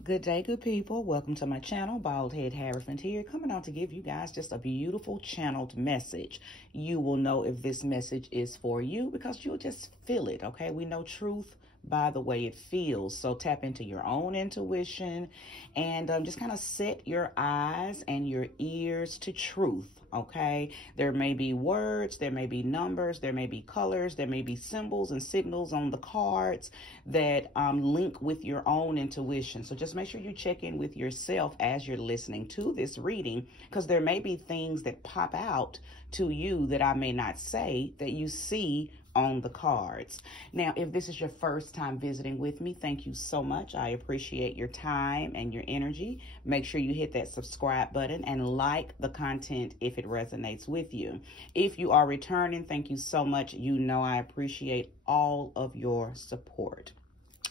Good day, good people. Welcome to my channel, Bald Head Hierophant here, coming out to give you guys just a beautiful channeled message. You will know if this message is for you because you'll just feel it, okay? We know truth by the way it feels. So tap into your own intuition and just kind of set your eyes and your ears to truth, okay? There may be words, there may be numbers, there may be colors, there may be symbols and signals on the cards that link with your own intuition. So just make sure you check in with yourself as you're listening to this reading, because there may be things that pop out to you that I may not say that you see on the cards. Now, if this is your first time visiting with me, thank you so much. I appreciate your time and your energy. Make sure you hit that subscribe button and like the content if it resonates with you. If you are returning, thank you so much. You know I appreciate all of your support.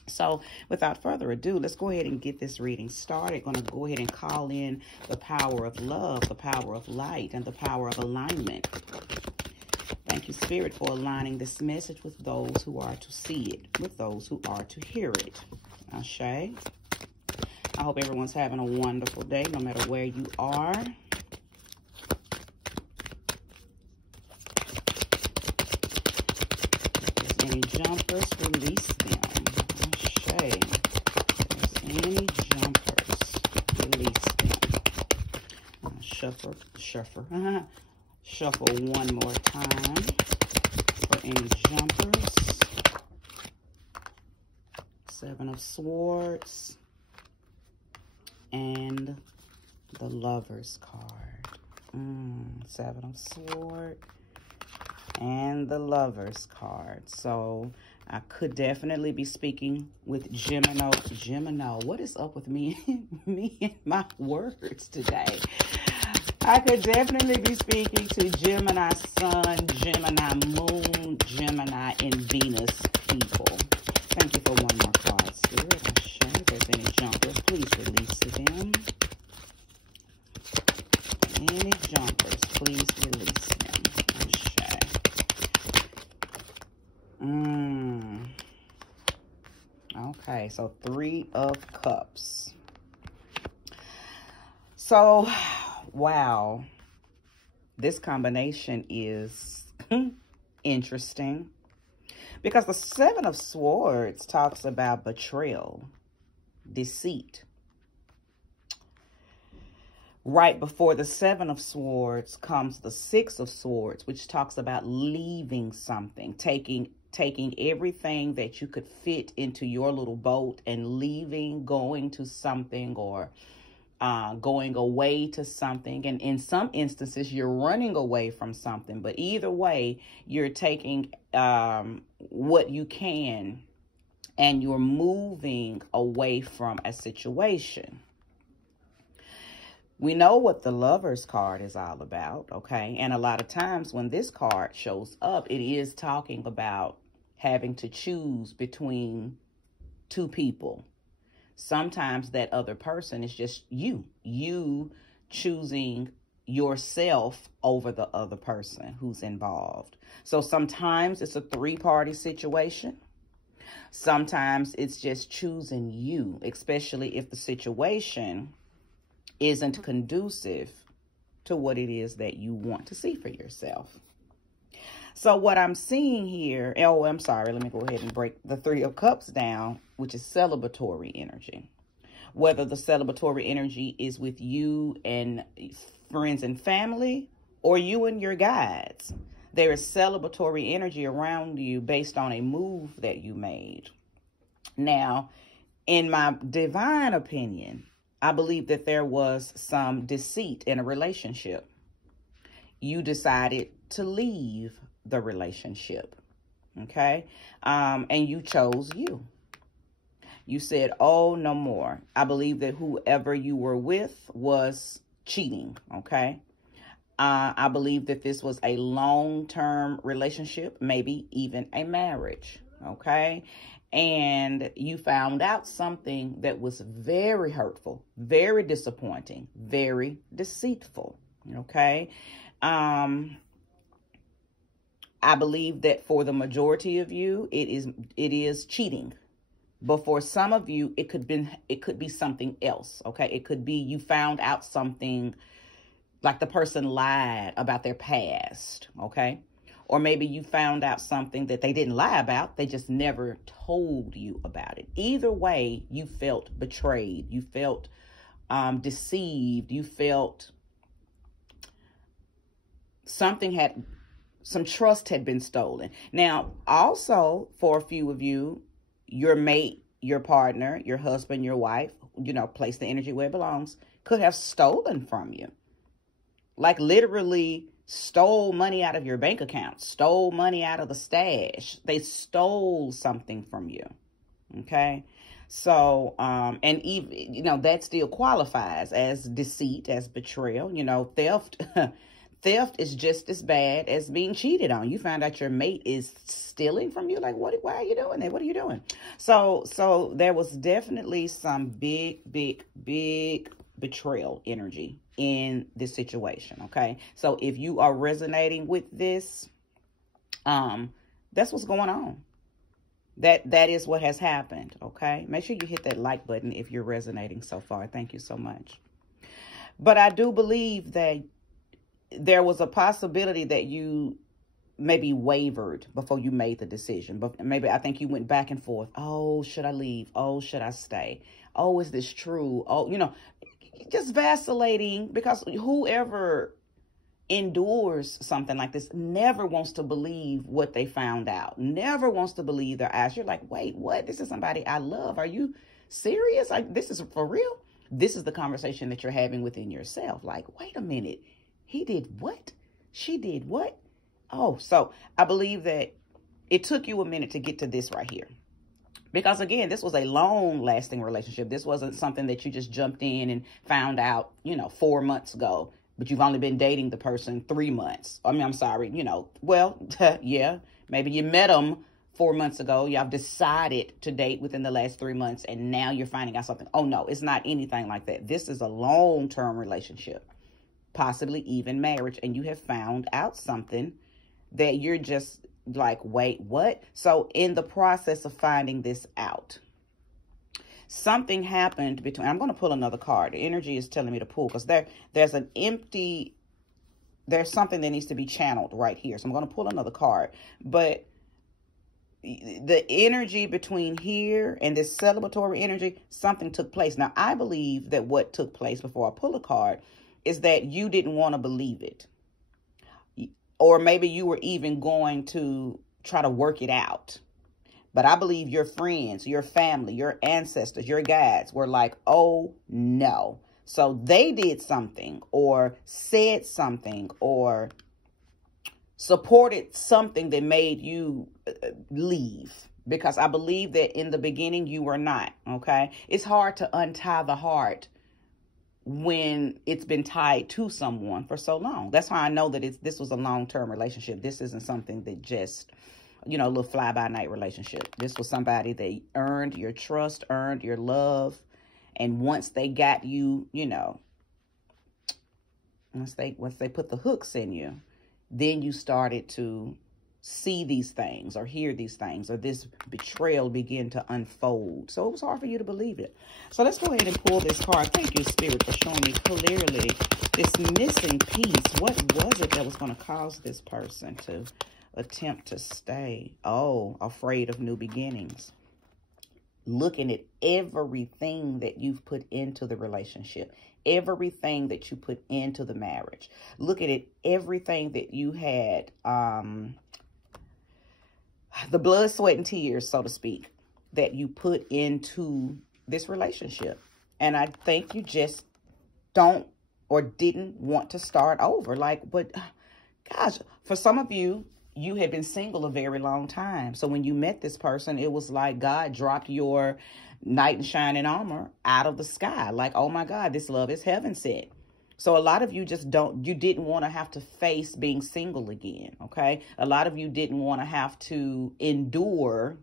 So without further ado, let's go ahead and get this reading started. Going to go ahead and call in the power of love, the power of light, and the power of alignment. Thank you, Spirit, for aligning this message with those who are to see it, with those who are to hear it. Ashe. I hope everyone's having a wonderful day, no matter where you are. If there's any jumpers, release them. Ashe. If there's any jumpers, release them. Shuffle one more time for any jumpers. Seven of Swords and the Lover's card. Seven of Swords and the Lover's card. So I could definitely be speaking with Gemini. What is up with me and my words today? I could definitely be speaking to Gemini Sun, Gemini Moon, Gemini and Venus people. Thank you for one more card, Spirit. Ashe. If there's any jumpers, please release them. Any jumpers, please release them. Ashe. Okay, so Three of Cups. So, wow, this combination is interesting because the Seven of Swords talks about betrayal, deceit. Right before the Seven of Swords comes the Six of Swords, which talks about leaving something, taking everything that you could fit into your little boat and leaving, going to something, or going away to something. And in some instances, you're running away from something. But either way, you're taking what you can and you're moving away from a situation. We know what the Lover's card is all about, okay? And a lot of times when this card shows up, it is talking about having to choose between two people. Sometimes that other person is just you choosing yourself over the other person who's involved. So sometimes it's a three-party situation. Sometimes it's just choosing you, especially if the situation isn't conducive to what it is that you want to see for yourself. So what I'm seeing here, oh, I'm sorry, let me go ahead and break the Three of Cups down, which is celebratory energy. Whether the celebratory energy is with you and friends and family, or you and your guides, there is celebratory energy around you based on a move that you made. Now, in my divine opinion, I believe that there was some deceit in a relationship. You decided to leave the relationship, okay? And you chose you. You said, oh, no more. I believe that whoever you were with was cheating, okay? I believe that this was a long-term relationship, maybe even a marriage, okay? And you found out something that was very hurtful, very disappointing, very deceitful, okay? I believe that for the majority of you, it is cheating. But for some of you, it could be something else. Okay. It could be you found out something, like the person lied about their past. Okay. Or maybe you found out something that they didn't lie about. They just never told you about it. Either way, you felt betrayed. You felt deceived. You felt some trust had been stolen. Now, also for a few of you, your mate, your partner, your husband, your wife, place the energy where it belongs, could have stolen from you. Like literally stole money out of your bank account, stole money out of the stash. They stole something from you. Okay. So, and even, that still qualifies as deceit, as betrayal. Theft. Theft is just as bad as being cheated on. You find out your mate is stealing from you. Like, why are you doing that? What are you doing? So there was definitely some big betrayal energy in this situation. Okay. So if you are resonating with this, that's what's going on. That is what has happened. Okay. Make sure you hit that like button if you're resonating so far. Thank you so much. But I do believe that there was a possibility that you maybe wavered before you made the decision. But maybe I think you went back and forth. Oh, should I leave? Oh, should I stay? Oh, is this true? Oh, just vacillating, because whoever endures something like this never wants to believe what they found out, never wants to believe their eyes. You're like, wait, what? This is somebody I love. Are you serious? Like, this is for real? This is the conversation that you're having within yourself. Like, wait a minute. He did what? She did what? Oh, so I believe that it took you a minute to get to this right here. Because again, this was a long lasting relationship. This wasn't something that you just jumped in and found out, 4 months ago, but you've only been dating the person 3 months. I'm sorry, yeah, maybe you met them 4 months ago. Y'all decided to date within the last 3 months, and now you're finding out something. Oh no, it's not anything like that. This is a long-term relationship, possibly even marriage, and you have found out something that you're just like, wait, what? So in the process of finding this out, something happened between, I'm going to pull another card. The energy is telling me to pull, because there's something that needs to be channeled right here. So I'm going to pull another card. But the energy between here and this celebratory energy, something took place. Now, I believe that what took place before I pull a card is that you didn't want to believe it. Or maybe you were even going to try to work it out. But I believe your friends, your family, your ancestors, your guides were like, oh no. So they did something, or said something, or supported something that made you leave. Because I believe that in the beginning you were not, okay? It's hard to untie the heart when it's been tied to someone for so long. That's how I know that this was a long-term relationship. This isn't something that just, a little fly-by-night relationship. This was somebody that earned your trust, earned your love. And once they got you, once they put the hooks in you, then you started to see these things or hear these things, or this betrayal begin to unfold. So it was hard for you to believe it. So let's go ahead and pull this card. Thank you, Spirit, for showing me clearly this missing piece. What was it that was going to cause this person to attempt to stay? Oh, afraid of new beginnings. Looking at everything that you've put into the relationship, everything that you put into the marriage. Looking at everything that you had, the blood, sweat, and tears, so to speak, that you put into this relationship. And I think you just don't or didn't want to start over. But gosh, for some of you, you had been single a very long time. So when you met this person, it was like God dropped your knight in shining armor out of the sky. Like, oh my God, this love is heaven sent. So a lot of you you didn't want to have to face being single again, okay? A lot of you didn't want to have to endure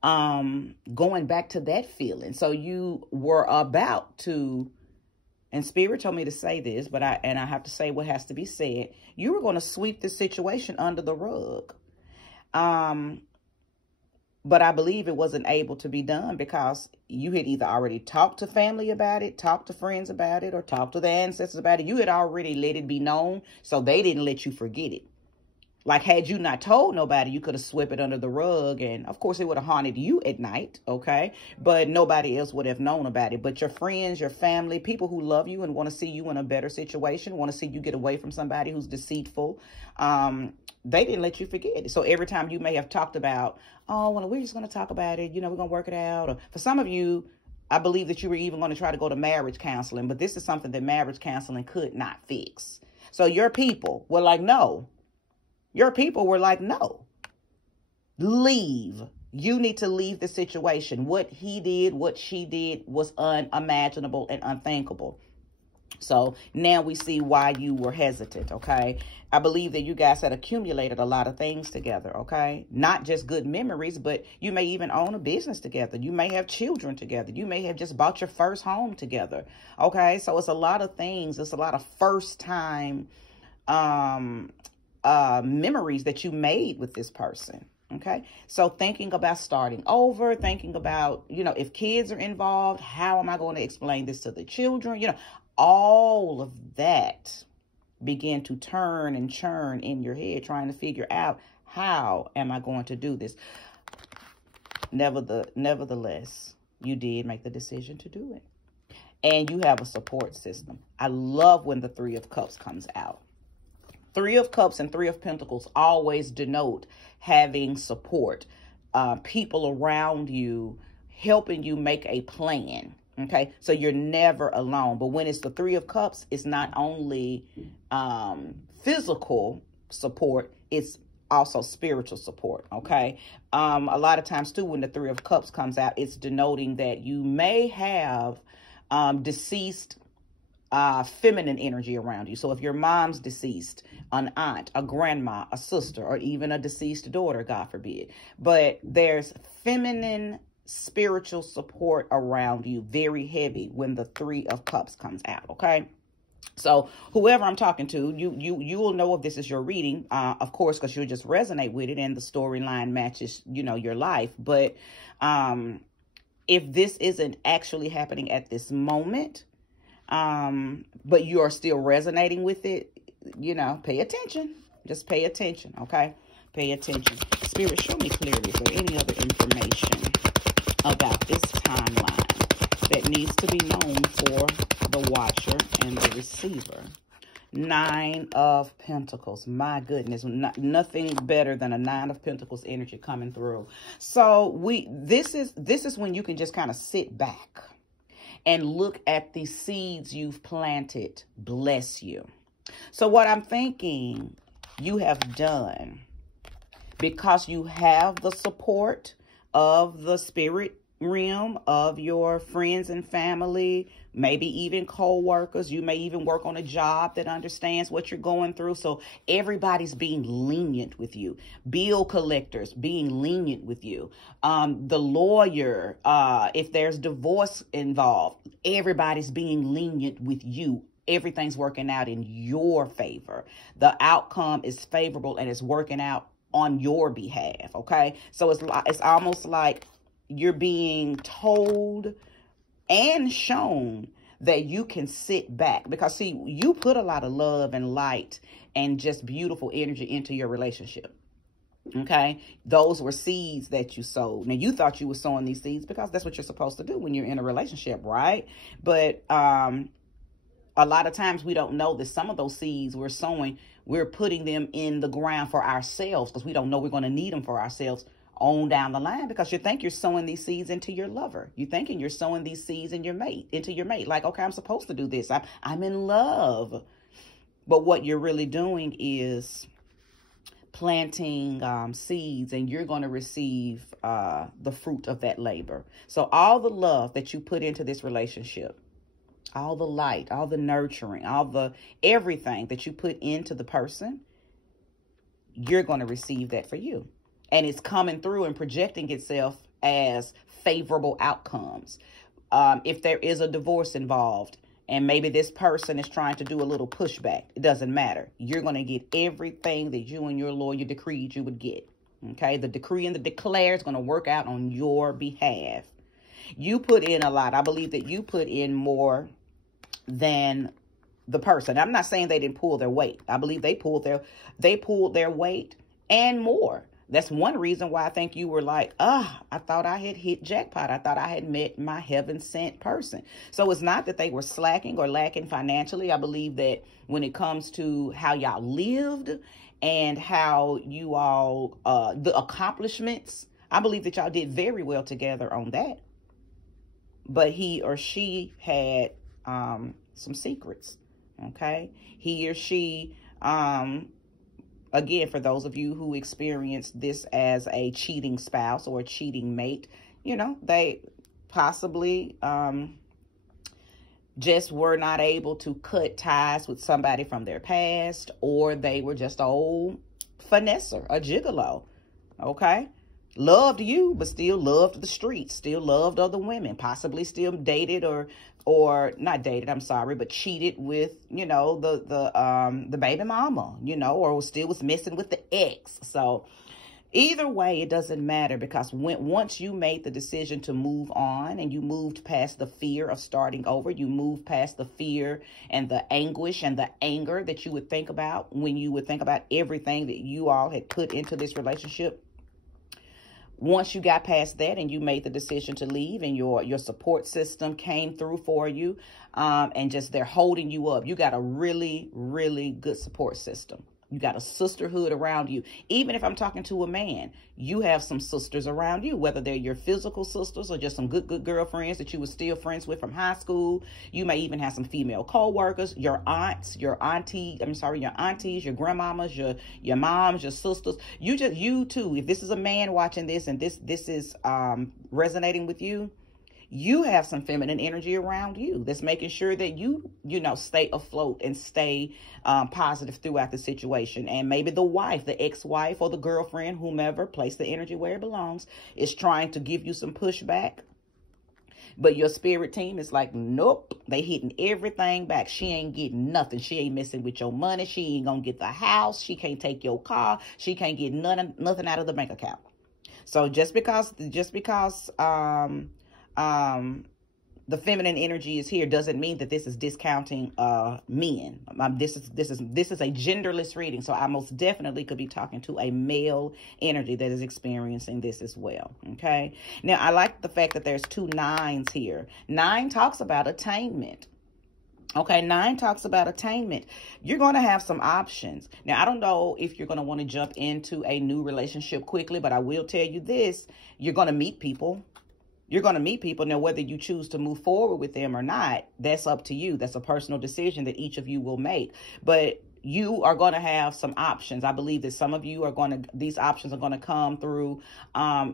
going back to that feeling. So you were about to, and Spirit told me to say this, but I have to say what has to be said. You were going to sweep the situation under the rug. But I believe it wasn't able to be done because you had either already talked to family about it, talked to friends about it, or talked to the ancestors about it. You had already let it be known, so they didn't let you forget it. Like, had you not told nobody, you could have swept it under the rug. And, of course, it would have haunted you at night, okay? But nobody else would have known about it. But your friends, your family, people who love you and want to see you in a better situation, want to see you get away from somebody who's deceitful, they didn't let you forget it. So every time you may have talked about, oh, well, we're just going to talk about it. You know, we're going to work it out. Or for some of you, I believe that you were even going to try to go to marriage counseling. But this is something that marriage counseling could not fix. So your people were like, no. Your people were like, no, leave. You need to leave the situation. What he did, what she did was unimaginable and unthinkable. So now we see why you were hesitant, okay? I believe that you guys had accumulated a lot of things together, okay? Not just good memories, but you may even own a business together. You may have children together. You may have just bought your first home together, okay? So it's a lot of things. It's a lot of first time memories that you made with this person. Okay. So thinking about starting over, thinking about, you know, if kids are involved, how am I going to explain this to the children? You know, all of that began to turn and churn in your head, trying to figure out, how am I going to do this? Nevertheless, you did make the decision to do it. And you have a support system. I love when the Three of Cups comes out. Three of Cups and Three of Pentacles always denote having support, people around you helping you make a plan. Okay, so you're never alone. But when it's the Three of Cups, it's not only physical support, it's also spiritual support. Okay, a lot of times too, when the Three of Cups comes out, it's denoting that you may have deceased feminine energy around you. So if your mom's deceased, an aunt, a grandma, a sister, or even a deceased daughter, God forbid, but there's feminine spiritual support around you, very heavy when the Three of Cups comes out. Okay, so whoever I'm talking to, you will know if this is your reading, of course, because you'll just resonate with it and the storyline matches, you know, your life. But if this isn't actually happening at this moment, but you are still resonating with it, you know, pay attention. Just pay attention, okay? Pay attention. Spirit, show me clearly, is there any other information about this timeline that needs to be known for the watcher and the receiver? Nine of Pentacles. My goodness, nothing better than a Nine of Pentacles energy coming through. So this is when you can just kind of sit back and look at the seeds you've planted. Bless you. So what I'm thinking you have done, because you have the support of the spirit realm of your friends and family, maybe even co-workers. You may even work on a job that understands what you're going through. So everybody's being lenient with you. Bill collectors being lenient with you. The lawyer, if there's divorce involved, everybody's being lenient with you. Everything's working out in your favor. The outcome is favorable and it's working out on your behalf. Okay, so it's almost like you're being told and shown that you can sit back, because see, you put a lot of love and light and just beautiful energy into your relationship. Okay, those were seeds that you sowed. Now, you thought you were sowing these seeds because that's what you're supposed to do when you're in a relationship, right? But a lot of times we don't know that some of those seeds we're sowing, we're putting them in the ground for ourselves because we don't know we're going to need them for ourselves on down the line, because you think you're sowing these seeds into your lover. You're thinking you're sowing these seeds in your mate, into your mate. Like, okay, I'm supposed to do this. I'm in love. But what you're really doing is planting seeds, and you're going to receive the fruit of that labor. So all the love that you put into this relationship, all the light, all the nurturing, all the everything that you put into the person, you're going to receive that for you. And it's coming through and projecting itself as favorable outcomes. If there is a divorce involved and maybe this person is trying to do a little pushback, it doesn't matter. You're going to get everything that you and your lawyer decreed you would get. Okay, the decree and the declare is going to work out on your behalf. You put in a lot. I believe that you put in more than the person. I'm not saying they didn't pull their weight. I believe they pulled their weight and more. That's one reason why I think you were like, I thought I had hit jackpot. I thought I had met my heaven sent person. So it's not that they were slacking or lacking financially. I believe that when it comes to how y'all lived and how you all, the accomplishments, I believe that y'all did very well together on that. But he or she had some secrets. Okay. He or she, again, for those of you who experienced this as a cheating spouse or a cheating mate, you know, they possibly just were not able to cut ties with somebody from their past, or they were just an old finesser, a gigolo, okay? Loved you, but still loved the streets, still loved other women, possibly still dated or not dated, I'm sorry, but cheated with, you know, the baby mama, you know, or still was messing with the ex. So either way, it doesn't matter, because once you made the decision to move on and you moved past the fear of starting over, you moved past the fear and the anguish and the anger that you would think about when you would think about everything that you all had put into this relationship. Once you got past that and you made the decision to leave, and your support system came through for you, and just they're holding you up. You got a really, really good support system. You got a sisterhood around you. Even if I'm talking to a man, you have some sisters around you, whether they're your physical sisters or just some good girlfriends that you were still friends with from high school. You may even have some female co-workers, your aunts, your aunties, your grandmamas, your moms, your sisters. You too. If this is a man watching this and this is resonating with you, you have some feminine energy around you that's making sure that you stay afloat and stay positive throughout the situation. And maybe the wife, the ex-wife or the girlfriend, whomever, place the energy where it belongs, is trying to give you some pushback. But your spirit team is like, nope, they hitting everything back. She ain't getting nothing. She ain't messing with your money. She ain't gonna get the house. She can't take your car. She can't get nothing out of the bank account. So just because the feminine energy is here doesn't mean that this is discounting men. This is a genderless reading, so I most definitely could be talking to a male energy that is experiencing this as well. Okay. Now I like the fact that there's 2 9s here. 9 talks about attainment. Okay, 9 talks about attainment. You're going to have some options. Now, I don't know if you're going to want to jump into a new relationship quickly, but I will tell you this: you're going to meet people. You're going to meet people. Now, whether you choose to move forward with them or not, that's up to you. That's a personal decision that each of you will make. But you are going to have some options. I believe that some of you these options are going to come through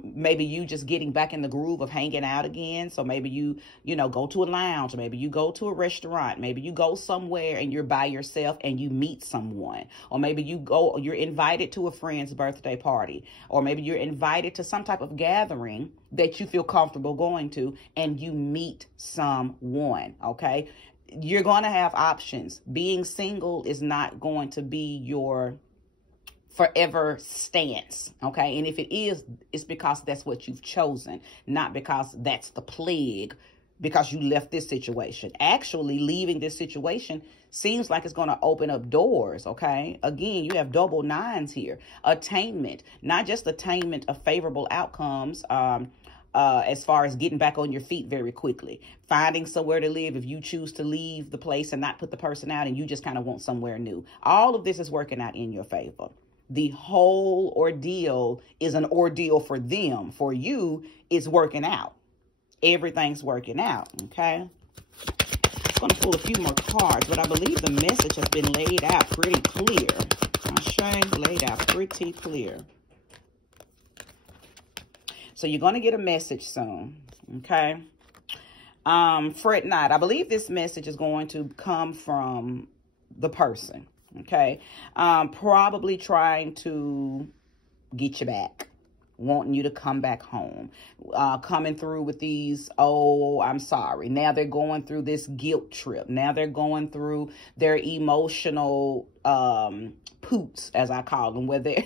maybe you just getting back in the groove of hanging out again. So maybe you go to a lounge, maybe you go to a restaurant, maybe you go somewhere and you're by yourself and you meet someone, or maybe you're invited to a friend's birthday party, or maybe you're invited to some type of gathering that you feel comfortable going to and you meet someone. Okay. You're going to have options. Being single is not going to be your forever stance. Okay. And if it is, it's because that's what you've chosen, not because that's the plague, because you left this situation. Actually, leaving this situation seems like it's going to open up doors. Okay. Again, you have double 9s here. Attainment, not just attainment of favorable outcomes, as far as getting back on your feet very quickly, finding somewhere to live if you choose to leave the place and not put the person out and you just kind of want somewhere new. All of this is working out in your favor. The whole ordeal is an ordeal for them. For you, it's working out. Everything's working out, okay? I'm going to pull a few more cards, but I believe the message has been laid out pretty clear. Laid out pretty clear. So you're going to get a message soon, okay? Fret not. I believe this message is going to come from the person, okay? Probably trying to get you back, wanting you to come back home, coming through with these, oh, I'm sorry. Now they're going through this guilt trip. Now they're going through their emotional poots, as I call them, where they're...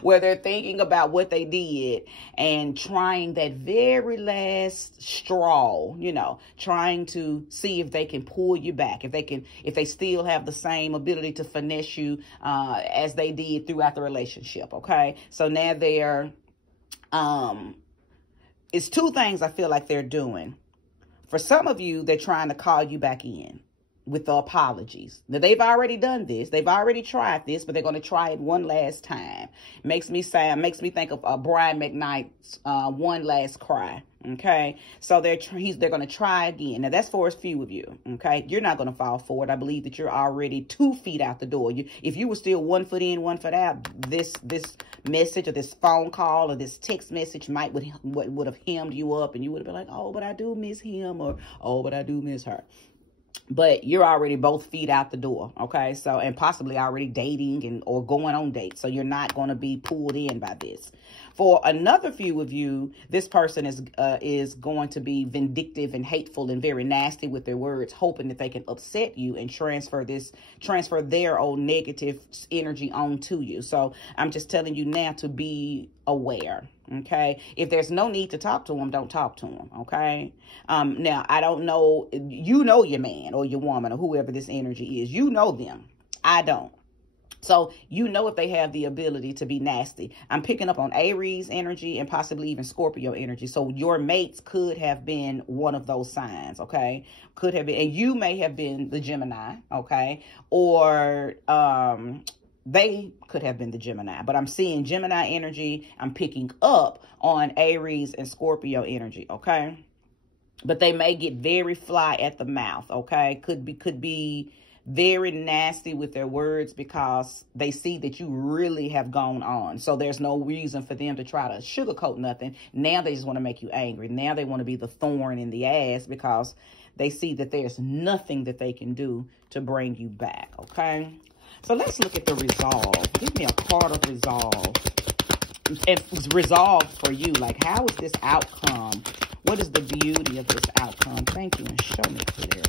where they're thinking about what they did and trying that very last straw, you know, trying to see if they can pull you back, if they still have the same ability to finesse you as they did throughout the relationship. Okay, so now they're it's two things I feel like they're doing. For some of you, they're trying to call you back in with the apologies. Now, they've already done this. They've already tried this, but they're going to try it one last time. Makes me think of Brian McKnight's One Last Cry. Okay, so they're going to try again. Now, that's for a few of you. Okay, you're not going to fall for it. I believe that you're already 2 feet out the door. If you were still 1 foot in, 1 foot out, this message or this phone call or this text message would have hemmed you up, and you would have been like, oh, but I do miss him, or oh, but I do miss her. But you're already both feet out the door, okay? So, and possibly already dating or going on dates. So you're not going to be pulled in by this. For another few of you, this person is going to be vindictive and hateful and very nasty with their words, hoping that they can upset you and transfer their own negative energy onto you. So I'm just telling you now to be aware. Okay, if there's no need to talk to them, don't talk to them. Okay, now I don't know, you know your man or your woman or whoever this energy is, you know them. I don't. So you know if they have the ability to be nasty. I'm picking up on Aries energy and possibly even Scorpio energy. So your mates could have been one of those signs. Okay, could have been, and you may have been the Gemini. Okay, or they could have been the Gemini, but I'm seeing Gemini energy. I'm picking up on Aries and Scorpio energy. Okay, but they may get very fly at the mouth. Okay, could be very nasty with their words because they see that you really have gone on. So there's no reason for them to try to sugarcoat nothing. Now they just want to make you angry. Now they want to be the thorn in the ass because they see that there's nothing that they can do to bring you back. Okay, so let's look at the resolve. Give me a card of resolve. And resolve for you. Like, how is this outcome? What is the beauty of this outcome? Thank you, and show me clearly.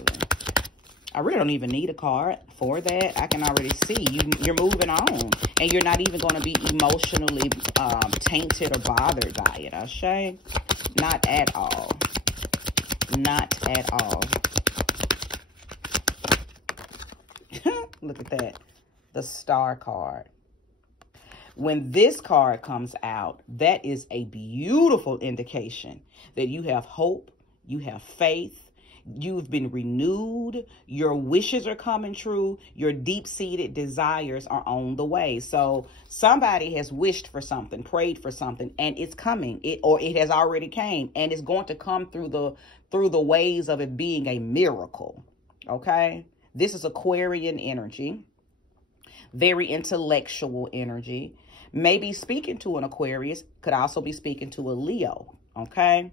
I really don't even need a card for that. I can already see you're moving on. And you're not even going to be emotionally tainted or bothered by it, Ashay. Not at all. Not at all. Look at that. The Star card. When this card comes out, that is a beautiful indication that you have hope, you have faith, you've been renewed, your wishes are coming true, your deep-seated desires are on the way. So somebody has wished for something, prayed for something, and it's coming. It has already came, and it's going to come through the ways of it being a miracle. Okay? This is Aquarian energy. Very intellectual energy. Maybe speaking to an Aquarius, could also be speaking to a Leo, okay?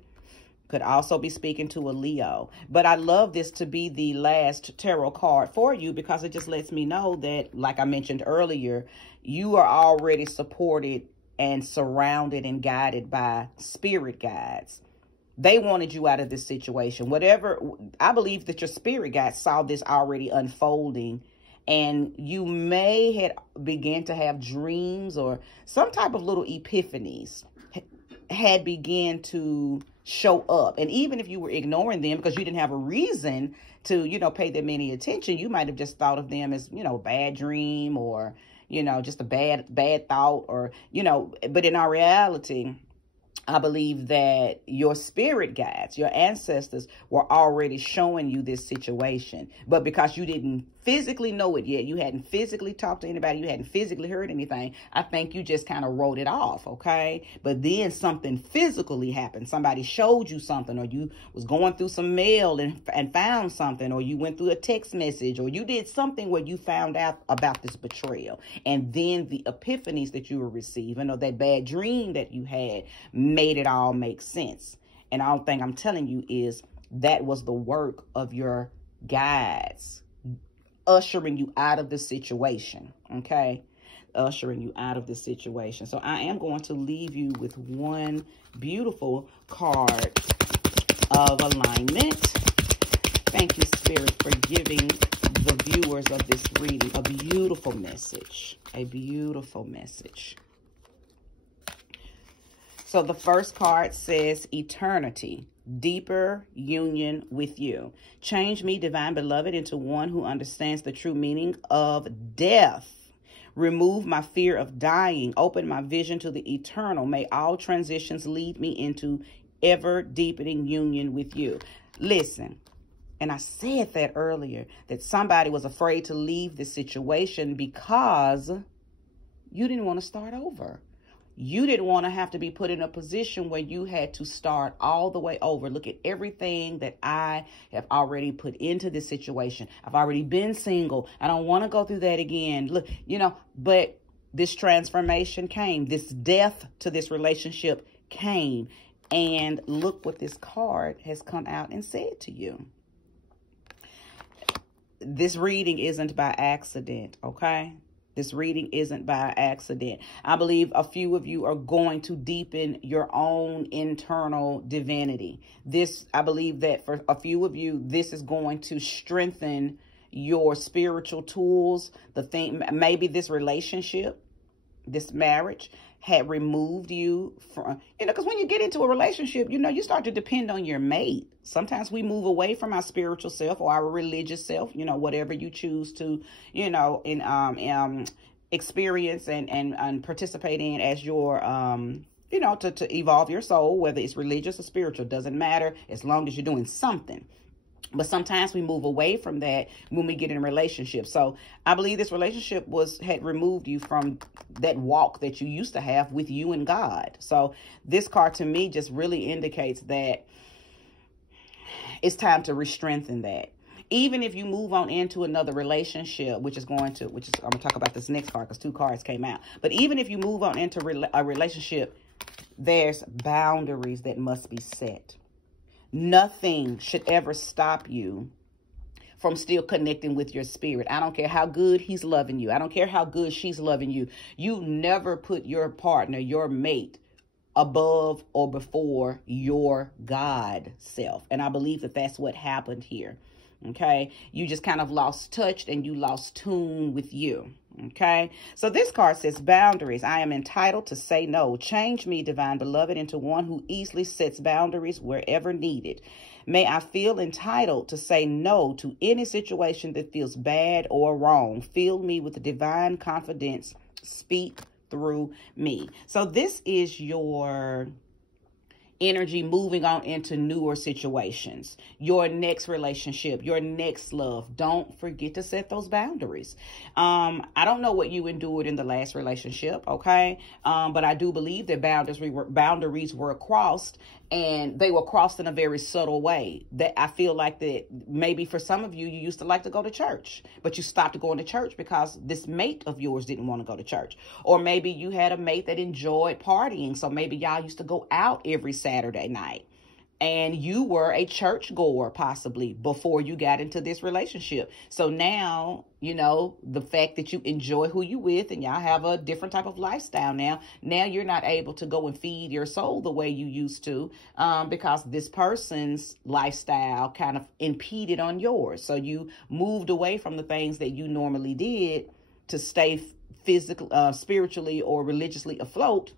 Could also be speaking to a Leo. But I love this to be the last tarot card for you because it just lets me know that, like I mentioned earlier, you are already supported and surrounded and guided by spirit guides. They wanted you out of this situation. Whatever, I believe that your spirit guides saw this already unfolding. And you may had began to have dreams or some type of little epiphanies had began to show up. And even if you were ignoring them because you didn't have a reason to, pay them any attention, you might have just thought of them as, a bad dream or, just a bad thought or, but in our reality, I believe that your spirit guides, your ancestors were already showing you this situation. But because you didn't physically know it yet, you hadn't physically talked to anybody, you hadn't physically heard anything, I think you just kind of wrote it off, okay? But then something physically happened. Somebody showed you something, or you was going through some mail and found something, or you went through a text message, or you did something where you found out about this betrayal. And then the epiphanies that you were receiving, or that bad dream that you had, made it all make sense. And all thing I'm telling you is that was the work of your guides, ushering you out of the situation, okay? Ushering you out of the situation. So I am going to leave you with one beautiful card of alignment. Thank you, Spirit, for giving the viewers of this reading a beautiful message. A beautiful message. So the first card says eternity, deeper union with you. Change me, divine beloved, into one who understands the true meaning of death. Remove my fear of dying. Open my vision to the eternal. May all transitions lead me into ever deepening union with you. Listen, and I said that earlier, that somebody was afraid to leave this situation because you didn't want to start over. You didn't want to have to be put in a position where you had to start all the way over. Look at everything that I have already put into this situation. I've already been single. I don't want to go through that again. Look, but this transformation came. This death to this relationship came. And look what this card has come out and said to you. This reading isn't by accident, okay? This reading isn't by accident. I believe a few of you are going to deepen your own internal divinity. I believe that for a few of you, this is going to strengthen your spiritual tools. Maybe this relationship, this marriage had removed you from, because when you get into a relationship, you start to depend on your mate. Sometimes we move away from our spiritual self or our religious self, whatever you choose to, experience and participate in as your, to evolve your soul, whether it's religious or spiritual, doesn't matter as long as you're doing something. But sometimes we move away from that when we get in a relationship. So I believe this relationship had removed you from that walk that you used to have with you and God. So this card to me just really indicates that it's time to re-strengthen that. Even if you move on into another relationship, I'm going to talk about this next card because 2 cards came out. But even if you move on into a relationship, there's boundaries that must be set. Nothing should ever stop you from still connecting with your spirit. I don't care how good he's loving you. I don't care how good she's loving you. You never put your partner, your mate, above or before your God self. And I believe that that's what happened here. Okay. You just kind of lost touch and you lost tune with you. Okay. So this card says boundaries. I am entitled to say no. Change me, divine beloved, into one who easily sets boundaries wherever needed. May I feel entitled to say no to any situation that feels bad or wrong. Fill me with divine confidence. Speak through me. So this is your energy moving on into newer situations, your next relationship, your next love. Don't forget to set those boundaries. I don't know what you endured in the last relationship, okay? But I do believe that boundaries were crossed, and they were crossed in a very subtle way. That I feel like that maybe for some of you, you used to like to go to church, but you stopped going to church because this mate of yours didn't want to go to church. Or maybe you had a mate that enjoyed partying, so maybe y'all used to go out every Saturday night. And you were a church goer possibly before you got into this relationship. So now, the fact that you enjoy who you with and y'all have a different type of lifestyle now you're not able to go and feed your soul the way you used to because this person's lifestyle kind of impeded on yours. So you moved away from the things that you normally did to stay physically, spiritually or religiously afloat.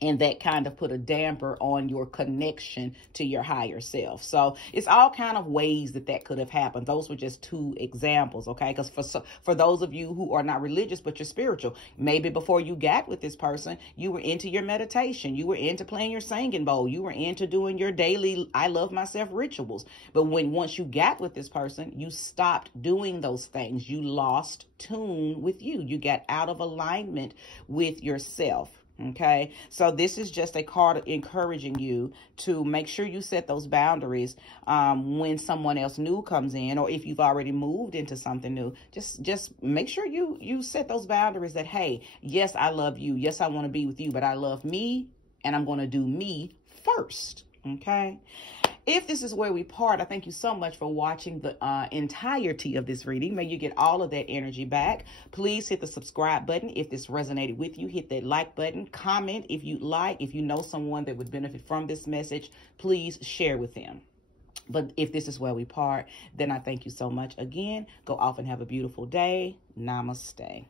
And that kind of put a damper on your connection to your higher self. So it's all kind of ways that could have happened. Those were just 2 examples, okay? Because for those of you who are not religious, but you're spiritual, maybe before you got with this person, you were into your meditation. You were into playing your singing bowl. You were into doing your daily I love myself rituals. But once you got with this person, you stopped doing those things. You lost tune with you. You got out of alignment with yourself. Okay, so this is just a card encouraging you to make sure you set those boundaries when someone else new comes in, or if you've already moved into something new. Just make sure you set those boundaries that, hey, yes, I love you. Yes, I want to be with you, but I love me and I'm going to do me first. Okay. If this is where we part, I thank you so much for watching the entirety of this reading. May you get all of that energy back. Please hit the subscribe button if this resonated with you. Hit that like button. Comment if you'd like. If you know someone that would benefit from this message, please share with them. But if this is where we part, then I thank you so much again. Go off and have a beautiful day. Namaste.